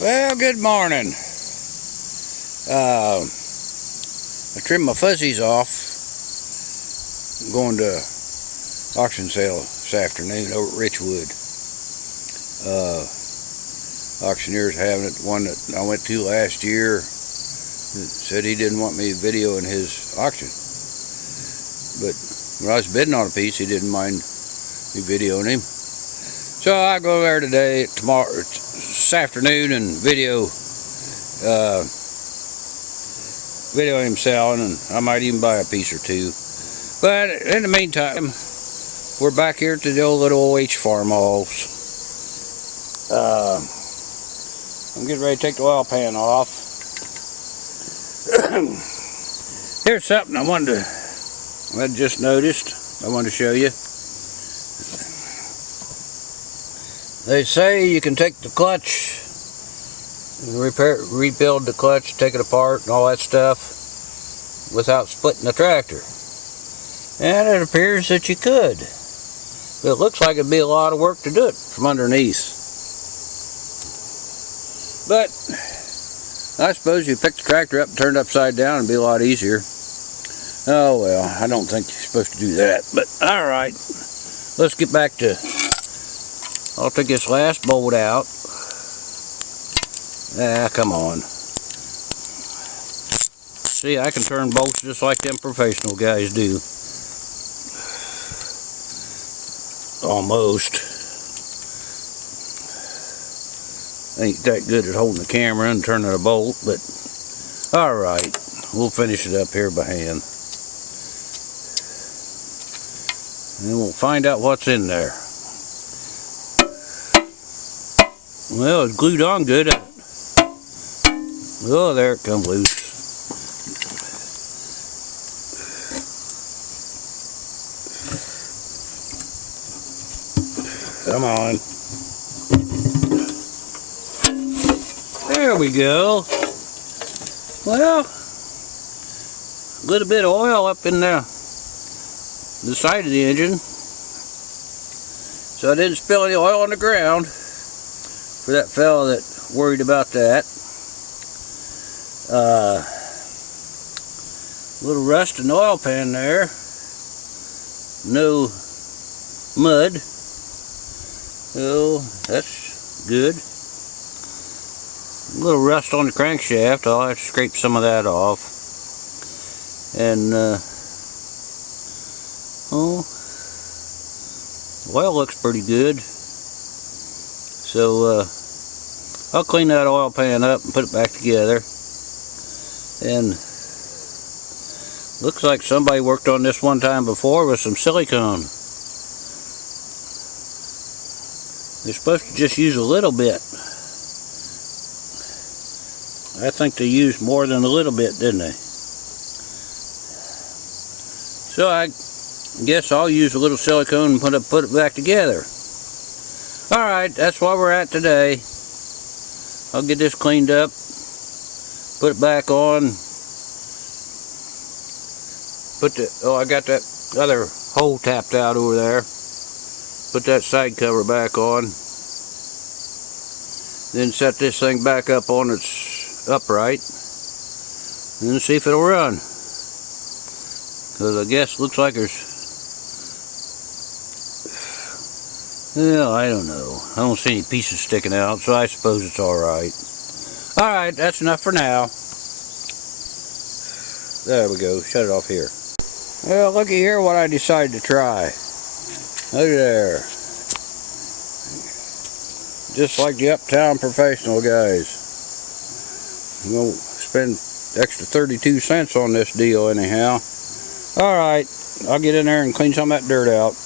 Well, good morning. I trimmed my fuzzies off. I'm going to auction sale this afternoon over at Richwood. Auctioneer's having it. One that I went to last year said he didn't want me videoing his auction. But when I was bidding on a piece, he didn't mind me videoing him. So I go there today, this afternoon, and video him selling, and I might even buy a piece or two. But in the meantime, we're back here to the old little OH Farmalls. I'm getting ready to take the oil pan off. Here's something I just noticed. I wanted to show you. They say you can take the clutch and rebuild the clutch, take it apart and all that stuff without splitting the tractor. And it appears that you could. But it looks like it'd be a lot of work to do it from underneath. But I suppose you pick the tractor up and turn it upside down, it'd be a lot easier. Oh well, I don't think you're supposed to do that, but alright. Let's get back to, I'll take this last bolt out. Ah, come on. See, I can turn bolts just like them professional guys do. Almost. Ain't that good at holding the camera and turning a bolt, but alright. We'll finish it up here by hand. And we'll find out what's in there. Well, it's glued on good. Oh, there it comes loose. Come on. There we go. Well, a little bit of oil up in the side of the engine. So I didn't spill any oil on the ground. For that fella that worried about that. Little rust in the oil pan there. No mud. Oh, that's good. A little rust on the crankshaft. I'll have to scrape some of that off. And oil looks pretty good. So I'll clean that oil pan up and put it back together. And looks like somebody worked on this one time before with some silicone. They're supposed to just use a little bit. I think they used more than a little bit, didn't they? So I guess I'll use a little silicone and put it back together. Alright, that's what we're at today. I'll get this cleaned up, put it back on, I got that other hole tapped out over there. Put that side cover back on. Then set this thing back up on its upright. And see if it'll run. Because I guess it looks like there's, well, I don't know. I don't see any pieces sticking out, so I suppose it's alright. Alright, that's enough for now. There we go. Shut it off here. Well, looky here what I decided to try. Look there. Just like the uptown professional guys. I'm going to spend extra 32 cents on this deal anyhow. Alright, I'll get in there and clean some of that dirt out.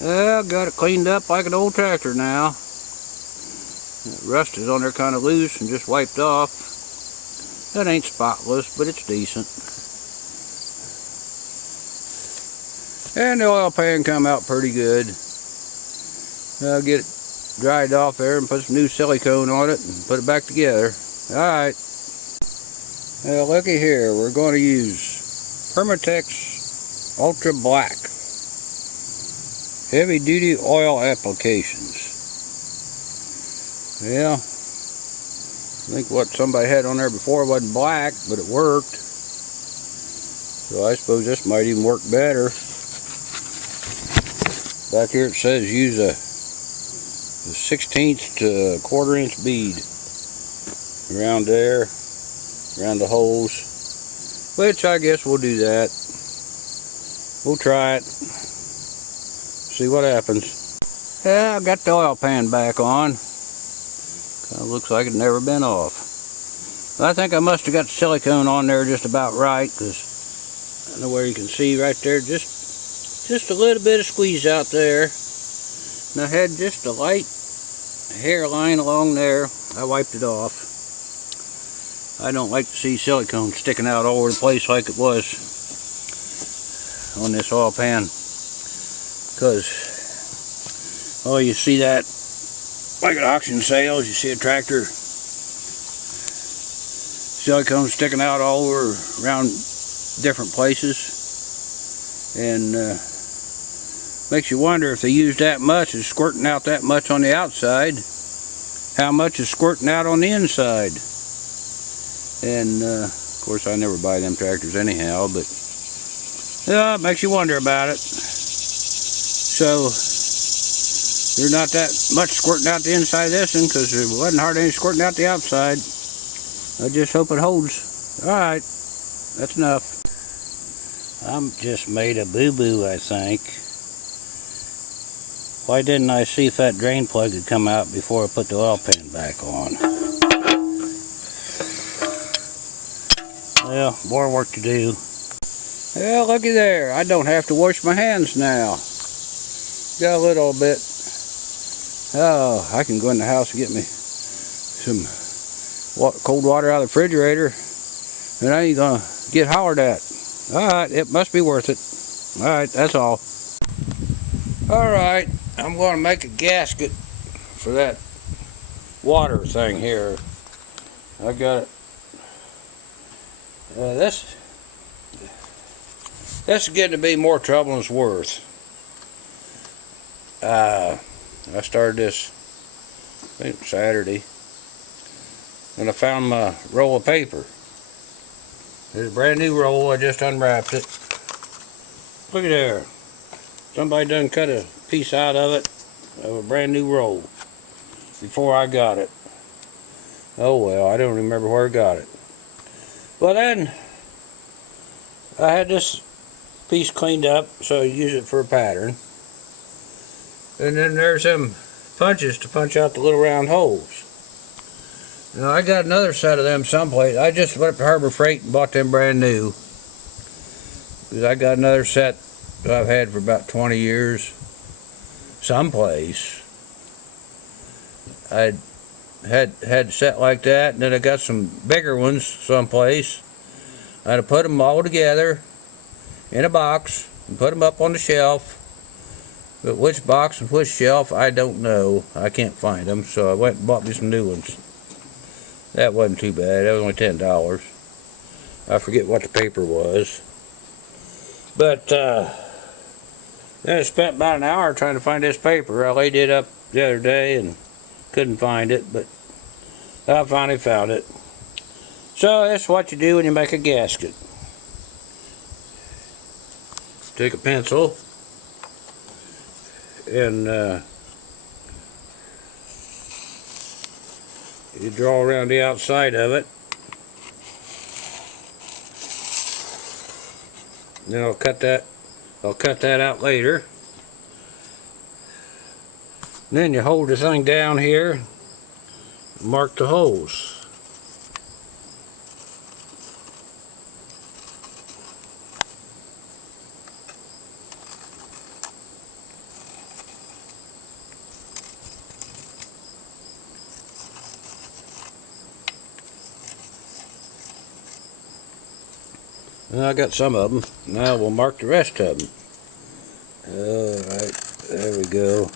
Well, got it cleaned up like an old tractor now. That rust is on there kind of loose and just wiped off. That ain't spotless, but it's decent. And the oil pan come out pretty good. I'll get it dried off there and put some new silicone on it and put it back together. Alright. Now looky here, we're going to use Permatex Ultra Black heavy duty oil applications. Well, I think what somebody had on there before wasn't black, but it worked. So I suppose this might even work better. Back here it says use a 1/16 to 1/4 inch bead around there, around the holes, which I guess we'll do that. We'll try it, see what happens. Yeah, I got the oil pan back on. Kind of looks like it's never been off. I think I must have got the silicone on there just about right, because I know where you can see right there, just a little bit of squeeze out there. And I had just a light hairline along there. I wiped it off. I don't like to see silicone sticking out all over the place like it was on this oil pan, because you see that like at auction sales, you see a tractor, silicone sticking out all over around different places, and makes you wonder if they use that much, is squirting out that much on the outside, how much is squirting out on the inside. And of course I never buy them tractors anyhow, but yeah, it makes you wonder about it. So there's not that much squirting out the inside of this one, because there wasn't hardly any squirting out the outside. I just hope it holds. Alright, that's enough. I'm just made a boo-boo, I think. Why didn't I see if that drain plug had come out before I put the oil pan back on? Well, more work to do. Well, looky there. I don't have to wash my hands now. Got a little bit. Oh, I can go in the house and get me some cold water out of the refrigerator, and I ain't gonna get hollered at. Alright, it must be worth it. Alright, that's all. Alright, I'm gonna make a gasket for that water thing here. I got it. This is getting to be more trouble than it's worth. I started this, I think Saturday, and I found my roll of paper. There's a brand new roll. I just unwrapped it. Look at there. Somebody done cut a piece out of it, of a brand new roll, before I got it. Oh well, I don't remember where I got it. Well then, I had this piece cleaned up, so I use it for a pattern. And then there's them punches to punch out the little round holes. Now I got another set of them someplace. I just went up to Harbor Freight and bought them brand new, because I got another set that I've had for about 20 years someplace. I had a set like that, and then I got some bigger ones someplace. I had to put them all together in a box and put them up on the shelf. But which box and which shelf, I don't know. I can't find them, so I went and bought me some new ones. That wasn't too bad. That was only $10. I forget what the paper was. But then I spent about an hour trying to find this paper. I laid it up the other day and couldn't find it, but I finally found it. So that's what you do when you make a gasket. Take a pencil and you draw around the outside of it. Then I'll cut that out later. Then you hold the thing down here, mark the holes. Well, I got some of them. Now we'll mark the rest of them. Alright, there we go.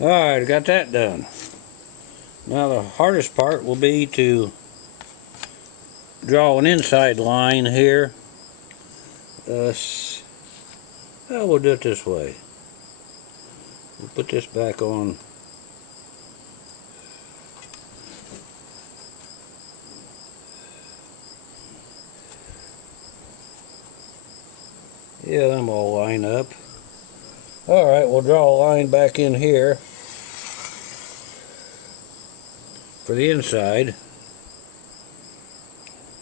Alright, I got that done. Now the hardest part will be to draw an inside line here. We'll do it this way. We'll put this back on. Yeah, them all line up. Alright, we'll draw a line back in here for the inside.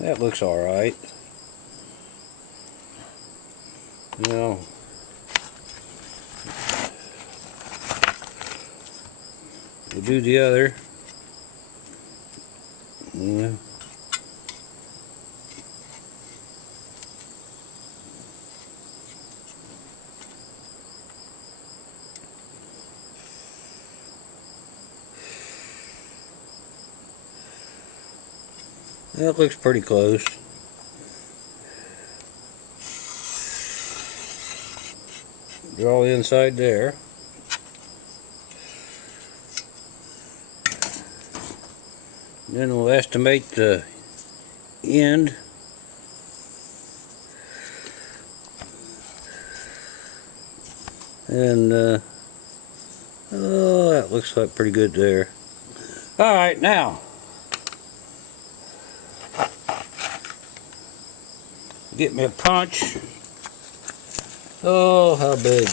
That looks alright. Now, we'll do the other. Yeah. That looks pretty close. Draw the inside there. Then we'll estimate the end. And oh, that looks like pretty good there. All right, now get me a punch. Oh, how big.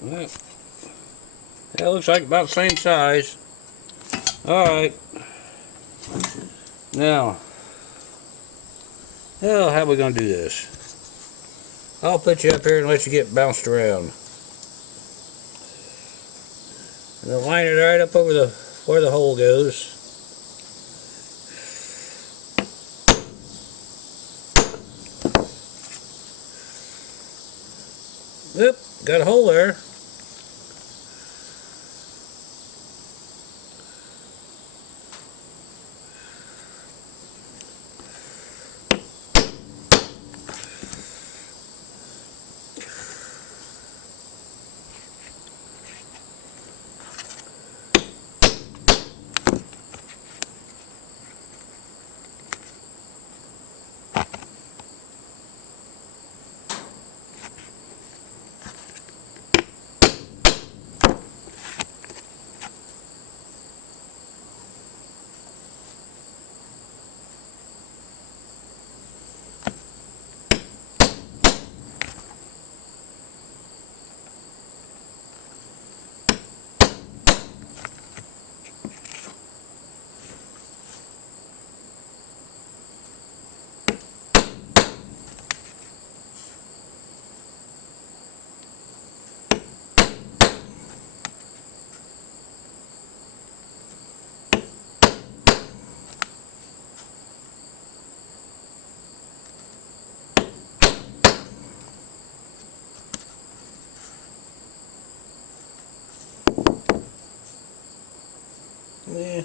Well, that looks like about the same size. Alright. Now, how are we going to do this? I'll put you up here and let you get bounced around. And I'll line it right up over where the hole goes. Oop, got a hole there. Yeah.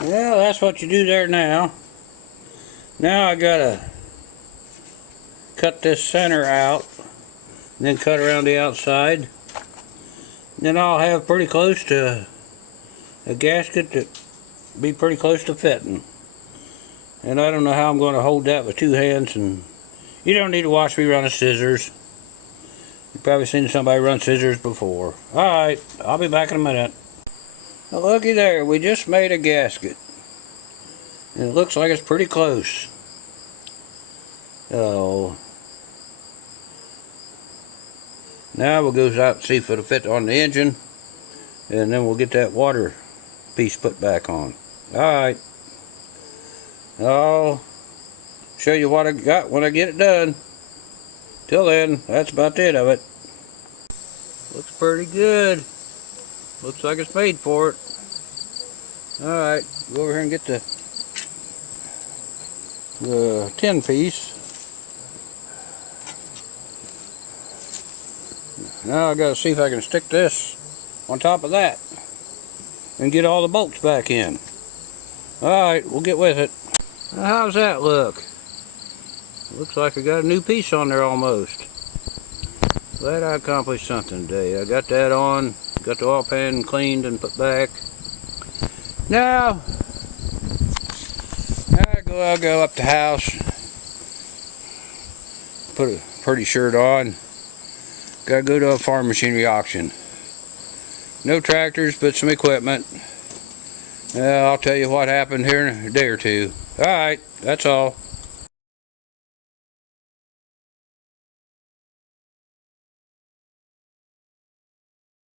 Well, that's what you do there now. Now I gotta cut this center out, then cut around the outside. Then I'll have pretty close to a gasket that be pretty close to fitting. And I don't know how I'm going to hold that with two hands, and you don't need to watch me run a scissors. You've probably seen somebody run scissors before. Alright, I'll be back in a minute. Now looky there, we just made a gasket. And it looks like it's pretty close. So now we'll go out and see if it'll fit on the engine, and then we'll get that water piece put back on. Alright. I'll show you what I got when I get it done. Till then, that's about it of it. Looks pretty good. Looks like it's made for it. Alright, go over here and get the tin piece. Now I gotta see if I can stick this on top of that and get all the bolts back in. Alright, we'll get with it. Now, how's that look? Looks like I got a new piece on there almost. Glad I accomplished something today. I got that on, got the oil pan cleaned and put back. Now I'll go up the house, put a pretty shirt on. Gotta go to a farm machinery auction. No tractors, but some equipment. I'll tell you what happened here in a day or two. Alright, that's all.